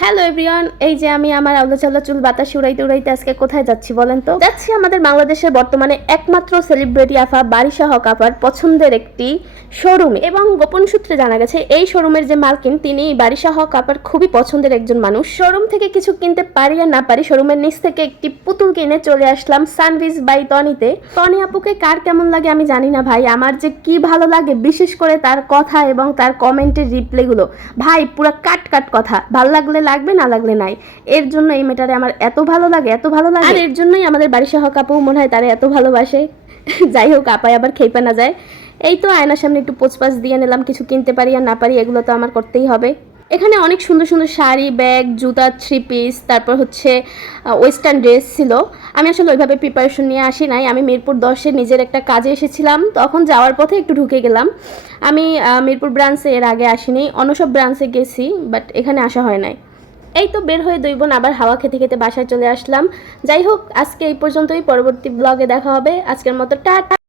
Hello everyone এই যে আমি আমার আউলা চাউলা চুল বাতাস উড়াইতে উড়াইতে আজকে কোথায় যাচ্ছি বলেন তো? যাচ্ছি আমাদের বাংলাদেশের বর্তমানে একমাত্র সেলিব্রিটি আফা বারিশা হক আফার পছন্দের একটি শোরুমে এবং গোপন সূত্রে জানা গেছে, এই শোরুমের যে মালকিন তিনি বারিশা হক আপার খুবই পছন্দের একজন মানুষ। শোরুম থেকে কিছু কিনতে পারি আর না পারি শোরুমের নিচ থেকে একটি পুতুল কিনে চলে আসলাম সানরিজ বাই টনিতে টনি আপুকে কার কেমন লাগে আমি জানি না ভাই, আমার যে কি ভালো লাগে, বিশেষ করে তার কথা এবং তার কমেন্টের রিপ্লাইগুলো ভাই, পুরো কাট কাট কথা। ভালো লাগলে লাগবে, না লাগলে নাই। এর জন্য এই মেটারে আমার এত ভালো লাগে, এত ভালো লাগে। আর এর জন্যই আমাদের বাড়ির সহ কাপু মনে হয় তারা এত ভালোবাসে। যাই হোক আপায় আবার খেপে না যায়। এই তো আয়নার সামনে একটু পোচপাচ দিয়ে নিলাম, কিছু কিনতে পারি আর না পারি, এগুলো তো আমার করতেই হবে। এখানে অনেক সুন্দর সুন্দর শাড়ি, ব্যাগ, জুতা থ্রি পিস তারপর হচ্ছে ওয়েস্টার্ন ড্রেস ছিল। আমি আসলে ওইভাবে প্রিপারেশন নিয়ে আসি নাই। আমি মিরপুর দশে নিজের একটা কাজে এসেছিলাম। তখন যাওয়ার পথে একটু ঢুকে গেলাম। আমি মিরপুর ব্রাঞ্চে এর আগে আসিনি। অন্য সব ব্রাঞ্চে গেছি বাট এখানে আসা হয় নাই। এই তো বের হয়ে দুই বোন আবার হাওয়া খেতে খেতে বাসায় চলে আসলাম। যাই হোক, আজকে এই পর্যন্তই, পরবর্তী ব্লগে দেখা হবে। আজকের মতো টাটা।